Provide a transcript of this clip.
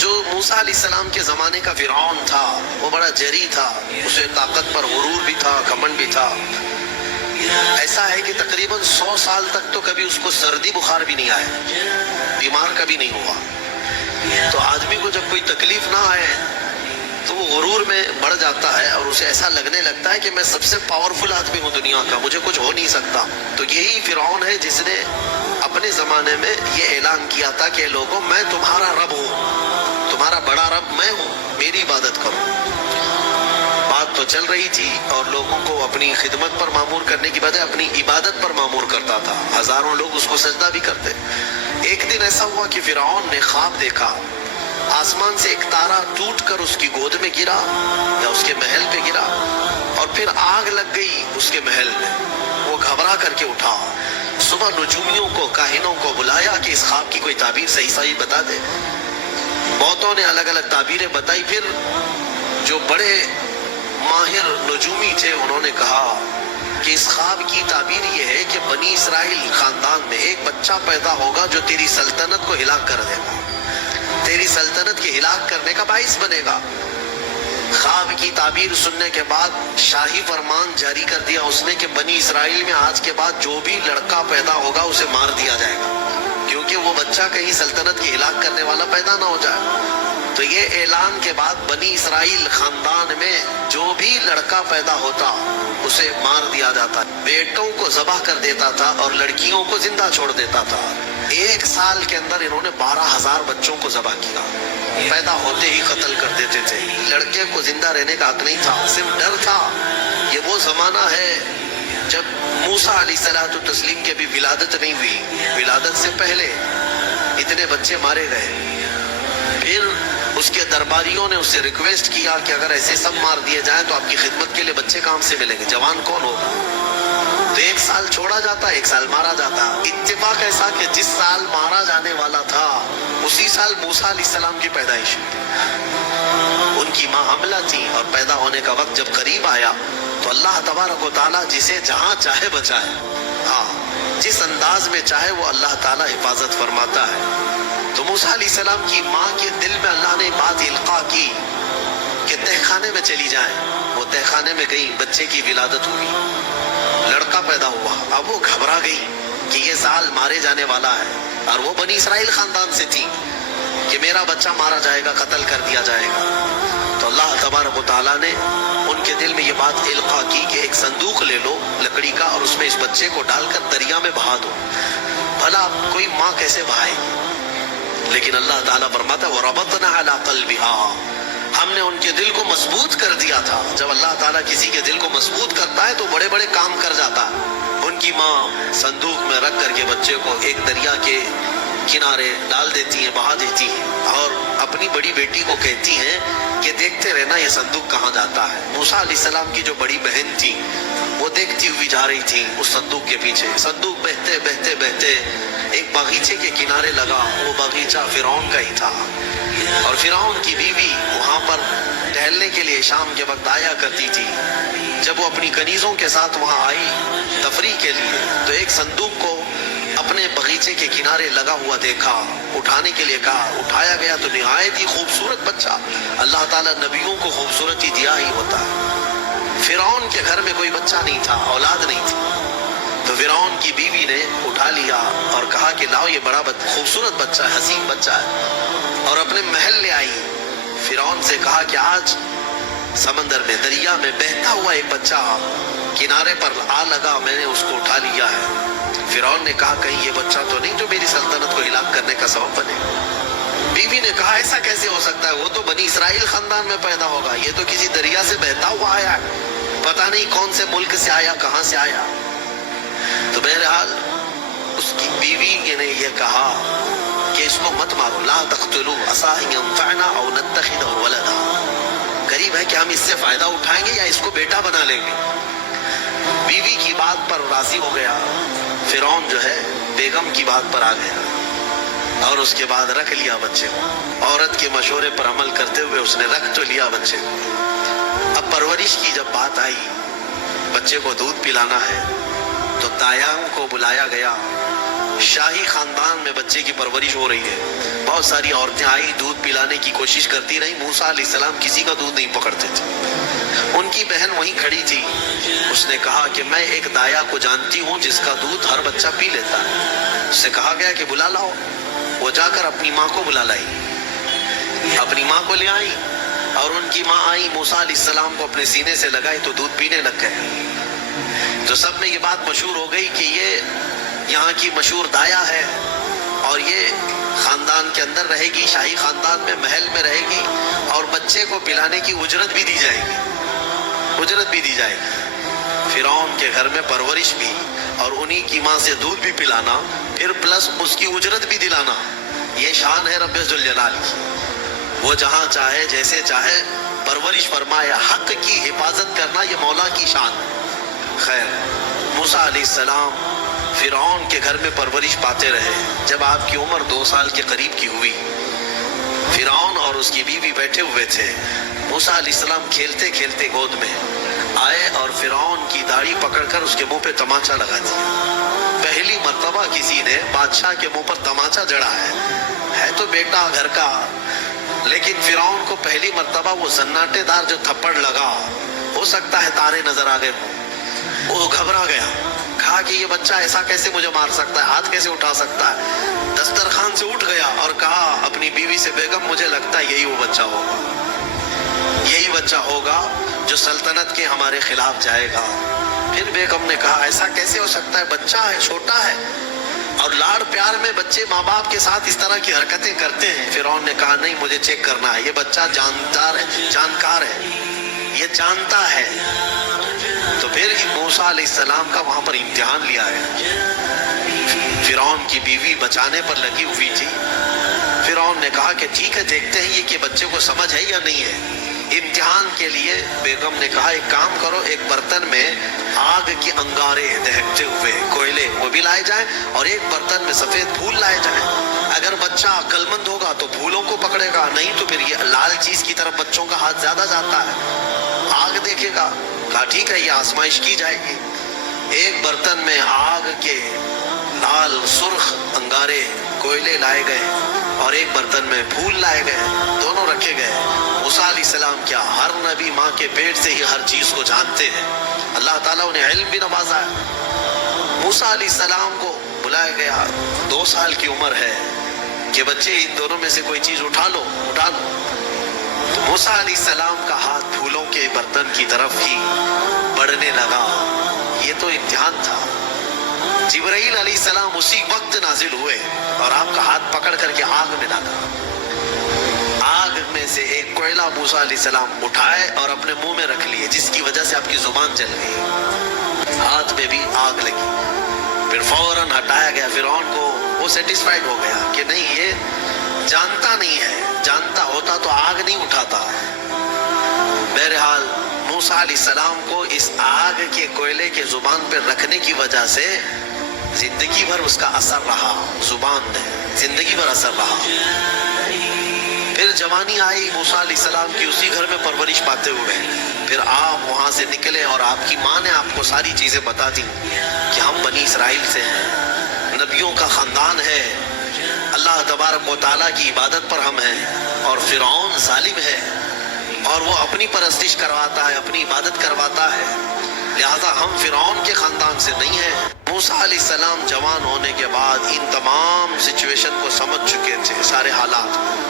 جو موسیٰ علیہ السلام کے زمانے کا فرعون تھا وہ بڑا جری تھا، اسے طاقت پر غرور بھی تھا، گھمنڈ بھی تھا. ایسا ہے کہ تقریباً 100 سال تک تو کبھی اس کو سردی بخار بھی نہیں آیا، بیمار کبھی نہیں ہوا. تو آدمی کو جب کوئی تکلیف نہ آئے تو وہ غرور میں بڑھ جاتا ہے اور اسے ایسا لگنے لگتا ہے کہ میں سب سے پاورفل آدمی ہوں دنیا کا، مجھے کچھ ہو نہیں سکتا. تو یہی فرعون ہے جس نے اپنے زمانے میں یہ اعلان کیا تھا کہ لوگوں میں تمہارا رب ہوں، تمہارا بڑا رب میں ہوں، میری عبادت کرو. بات تو چل رہی تھی اور لوگوں کو اپنی خدمت پر معمور کرنے کی بجائے اپنی عبادت پر معمور کرتا تھا. ہزاروں لوگ اس کو سجدہ بھی کرتے. ایک دن ایسا ہوا کہ فرعون نے خواب دیکھا، آسمان سے ایک تارا ٹوٹ کر اس کی گود میں گرا یا اس کے محل پہ گرا اور پھر آگ لگ گئی اس کے محل میں. وہ گھبرا کر کے اٹھا، صبح نجومیوں کو، کاہنوں کو بلایا کہ اس خواب کی کوئی تعبیر صحیح بتا دے. بہتوں نے الگ الگ تعبیریں بتائی. پھر جو بڑے ماہر نجومی تھے انہوں نے کہا کہ اس خواب کی تعبیر یہ ہے کہ بنی اسرائیل خاندان میں ایک بچہ پیدا ہوگا جو تیری سلطنت کو ہلاک کر دے گا، تیری سلطنت کے ہلاک کرنے کا باعث بنے گا. خواب کی تعبیر سننے کے بعد شاہی فرمان جاری کر دیا اس نے کہ بنی اسرائیل میں آج کے بعد جو بھی لڑکا پیدا ہوگا اسے مار دیا جائے گا، کیونکہ وہ بچہ کہیں سلطنت کی ہلاک کرنے والا پیدا نہ ہو جائے. تو یہ اعلان کے بعد بنی اسرائیل خاندان میں جو بھی لڑکا پیدا ہوتا اسے مار دیا جاتا، بیٹوں کو ذبح کر دیتا تھا اور لڑکیوں کو زندہ چھوڑ دیتا تھا. 1 سال کے اندر انہوں نے 12,000 بچوں کو ذبح کیا، پیدا ہوتے ہی قتل کر دیتے تھے. لڑکے کو زندہ رہنے کا حق نہیں تھا، صرف ڈر تھا. یہ وہ زمانہ ہے جب موسیٰ علیہ الصلوۃ والتسلیم کی بھی ولادت نہیں ہوئی، ولادت سے پہلے اتنے بچے مارے گئے. پھر اس کے درباریوں نے اس سے ریکویسٹ کیا کہ اگر ایسے سب مار دیے جائیں تو آپ کی خدمت کے لیے بچے کہاں سے ملیں گے، جوان کون ہوگا. تو 1 سال چھوڑا جاتا، 1 سال مارا جاتا. اتفاق ایسا کہ جس سال مارا جانے والا تھا اسی سال موسیٰ علیہ السلام کی پیدائش ہوئی. ان کی ماں حاملہ تھی اور پیدا ہونے کا وقت جب قریب آیا تو اللہ تبارک و تعالیٰ جسے جہاں چاہے بچائے، ہاں جس انداز میں چاہے وہ اللہ تعالیٰ حفاظت فرماتا ہے. تو موسیٰ علیہ السلام کی ماں کے دل میں اللہ نے بات القاء کی کہ تہ خانے میں چلی جائیں. وہ تہ خانے میں گئی، بچے کی ولادت ہوئی، لڑکا پیدا ہوا. اب وہ گھبرا گئی کہ یہ سال مارے جانے والا ہے اور وہ بنی اسرائیل خاندان سے تھی کہ میرا بچہ مارا جائے گا، قتل کر دیا جائے گا. تو اللہ تبارک و تعالیٰ نے ان کے دل میں یہ بات القاء کی کہ ایک صندوق لے لو لکڑی کا اور اس میں اس بچے کو ڈال کر دریا میں بہا دو. بھلا کوئی ماں کیسے بہائے؟ لیکن اللہ تعالیٰ فرماتا ہے وَرَبَطْنَا عَلَىٰ قَلْبِهَا، ہم نے ان کے دل کو مضبوط کر دیا تھا. جب اللہ تعالیٰ کسی کے دل کو مضبوط کرتا ہے تو بڑے بڑے کام کر جاتا ہے. ان کی ماں صندوق میں رکھ کر کے بچے کو ایک دریا کے کنارے ڈال دیتی ہیں، بہا دیتی ہیں اور اپنی بڑی بیٹی کو کہتی ہیں کہ دیکھتے رہنا یہ صندوق کہاں جاتا ہے. موسیٰ علیہ السلام کی جو بڑی بہن تھی وہ دیکھتی ہوئی جا رہی تھی اس صندوق کے پیچھے. صندوق بہتے بہتے بہتے ایک باغیچے کے کنارے لگا. وہ باغیچہ فرعون کا ہی تھا اور فرعون کی بیوی وہاں پر ٹہلنے کے لیے شام کے وقت آیا کرتی تھی. جب وہ اپنی کنیزوں کے ساتھ وہاں آئی تفریح کے لیے تو ایک صندوق کو اپنے باغیچے کے کنارے لگا ہوا دیکھا. اٹھانے کے لیے کہا، اٹھایا گیا تو نہایت ہی خوبصورت بچہ. اللہ تعالیٰ نبیوں کو خوبصورتی دیا ہی ہوتا ہے. فرعون کے گھر میں کوئی بچہ نہیں تھا، اولاد نہیں تھی. تو فرعون کی بیوی نے اٹھا لیا اور کہا کہ لاؤ یہ بڑا خوبصورت بچہ ہے، حسین بچہ ہے، اور اپنے محل لے آئی. فرعون سے کہا کہ آج سمندر میں، دریا میں بہتا ہوا ایک بچہ کنارے پر آ لگا، میں نے اس کو اٹھا لیا ہے. فرعون نے کہا کہیں یہ بچہ تو نہیں جو میری سلطنت کو ہلاک کرنے کا سبب بنے. بیوی نے کہا ایسا کیسے ہو سکتا ہے، وہ تو بنی اسرائیل خاندان میں پیدا ہوگا، یہ تو کسی دریا سے بہتا ہوا آیا ہے، پتہ نہیں کون سے ملک سے آیا، کہاں سے آیا. تو بہرحال اس کی بیوی نے یہ کہا کہ اس کو مت مارو، لا تقتلوا عسى ان ينفعنا او نتخذه ولدا، قریب ہے کہ ہم اس سے فائدہ اٹھائیں گے یا اس کو بیٹا بنا لیں گے. بیوی کی بات پر راضی ہو گیا. فرعون جو ہے بیگم کی بات پر آ گیا اور اس کے بعد رکھ لیا بچے کو. عورت کے مشورے پر عمل کرتے ہوئے اس نے رکھ تو لیا بچے کو. اب پرورش کی جب بات آئی، بچے کو دودھ پلانا ہے تو دایاں کو بلایا گیا شاہی خاندان میں بچے کی پرورش ہو رہی ہے. بہت ساری عورتیں آئی, دودھ پلانے کی کوشش کرتی رہی. موسیٰ علیہ السلام کسی کا دودھ نہیں پکڑتے تھے. ان کی بہن وہیں کھڑی تھی. اس نے کہا کہ میں ایک دایا کو جانتی ہوں جس کا دودھ ہر بچہ پی لیتا ہے. اس سے کہا گیا کہ بلا لاؤ. وہ جا کر اپنی ماں کو بلا لائی, اپنی ماں کو لے آئی, اور ان کی ماں آئی, موسیٰ علیہ السلام کو اپنے سینے سے لگائی تو دودھ پینے لگ گئے. تو سب میں یہ بات مشہور ہو گئی کہ یہ یہاں کی مشہور دایا ہے, اور یہ خاندان کے اندر رہے گی, شاہی خاندان میں محل میں رہے گی, اور بچے کو پلانے کی اجرت بھی دی جائے گی, اجرت بھی دی جائے گی. فرعون کے گھر میں پرورش بھی, اور انہی کی ماں سے دودھ بھی پلانا, پھر پلس اس کی اجرت بھی دلانا. یہ شان ہے رب ذوالجلال کی. وہ جہاں چاہے جیسے چاہے پرورش فرمائے. حق کی حفاظت کرنا یہ مولا کی شان ہے. خیر, موسیٰ علیہ السلام فرعون کے گھر میں پرورش پاتے رہے. جب آپ کی عمر 2 سال کے قریب کی ہوئی, فرعون اور اس کی بیوی بیٹھے ہوئے تھے. موسیٰ علیہ السلام کھیلتے کھیلتے گود میں آئے اور فرعون کی داڑھی پکڑ کر اس کے منہ پہ تماچا لگا دیا. پہلی مرتبہ کسی نے بادشاہ کے منہ پر تماچا جڑا ہے تو بیٹا گھر کا, لیکن فرعون کو پہلی مرتبہ وہ زناٹے دار جو تھپڑ لگا, ہو سکتا ہے تارے نظر آ گئے ہوں, وہ گھبرا گیا. کہا کہ یہ بچہ ایسا کیسے مجھے مار سکتا ہے, ہاتھ کیسے اٹھا سکتا ہے. دسترخوان سے اٹھ گیا اور کہا اپنی بیوی سے, بیگم مجھے لگتا ہے یہی وہ بچہ ہوگا, یہی بچہ ہوگا جو سلطنت کے ہمارے خلاف جائے گا. پھر بیگم نے کہا ایسا کیسے ہو سکتا ہے, بچہ ہے, چھوٹا ہے, اور لاڑ پیار میں بچے ماں باپ کے ساتھ اس طرح کی حرکتیں کرتے ہیں. فرعون نے کہا نہیں, مجھے چیک کرنا ہے, یہ بچہ جانکار ہے, یہ جانتا ہے. تو پھر موسیٰ علیہ السلام کا وہاں پر امتحان لیا ہے. فرعون کی بیوی بچانے پر لگی ہوئی تھی. فرعون نے کہا کہ ٹھیک ہے, دیکھتے ہیں یہ کہ بچے کو سمجھ ہے یا نہیں ہے. امتحان کے لیے بیگم نے کہا ایک کام کرو, ایک برتن میں آگ کی انگارے دہکتے ہوئے کوئلے وہ بھی لائے جائیں, اور ایک برتن میں سفید پھول لائے جائیں. اگر بچہ عقل مند ہوگا تو پھولوں کو پکڑے گا, نہیں تو پھر یہ لال چیز کی طرف بچوں کا ہاتھ زیادہ جاتا ہے, آگ دیکھے گا. کہا ٹھیک ہے, یہ آزمائش کی جائے گی. ایک برتن میں آگ کے لال سرخ انگارے کوئلے لائے گئے, اور ایک برتن میں پھول لائے گئے, دونوں رکھے گئے. موسیٰ علیہ السلام کیا, ہر نبی ماں کے پیٹ سے ہی ہر چیز کو جانتے ہیں. اللہ تعالیٰ انہیں علم بھی نوازا ہے. موسیٰ علیہ السلام کو بلایا گیا, 2 سال کی عمر ہے, کہ بچے ان دونوں میں سے کوئی چیز اٹھا لو. تو موسیٰ علیہ السلام کا ہاتھ پھولوں کے برتن کی طرف ہی بڑھنے لگا. یہ تو امتحان تھا. جبرائیل علیہ السلام اسی وقت نازل ہوئے اور آپ کا ہاتھ پکڑ کر کے آگ میں ڈالا. آگ میں سے ایک کوئلہ موسیٰ علیہ السلام اٹھائے اور اپنے منہ میں رکھ لیے, جس کی وجہ سے آپ کی زبان جل گئی, ہاتھ میں بھی آگ لگی. پھر فوراً ہٹایا گیا. فرعون کو وہ سیٹسفائیڈ ہو گیا کہ نہیں, یہ جانتا نہیں ہے, جانتا ہوتا تو آگ نہیں اٹھاتا. بہرحال موسیٰ علیہ السلام کو اس آگ کے کوئلے کے زبان پہ رکھنے کی وجہ سے زندگی بھر اس کا اثر رہا, زبان میں زندگی بھر اثر رہا. پھر جوانی آئی موسیٰ علیہ السلام کی, اسی گھر میں پرورش پاتے ہوئے. پھر آپ وہاں سے نکلے اور آپ کی ماں نے آپ کو ساری چیزیں بتا دی کہ ہم بنی اسرائیل سے ہیں, نبیوں کا خاندان ہے, اللہ تبارک و تعالیٰ کی عبادت پر ہم ہیں, اور فرعون ظالم ہے اور وہ اپنی پرستش کرواتا ہے, اپنی عبادت کرواتا ہے, لہذا ہم فرعون کے خاندان سے نہیں ہیں. موسیٰ علیہ السلام جوان ہونے کے بعد ان تمام سچویشن کو سمجھ چکے تھے, سارے حالات.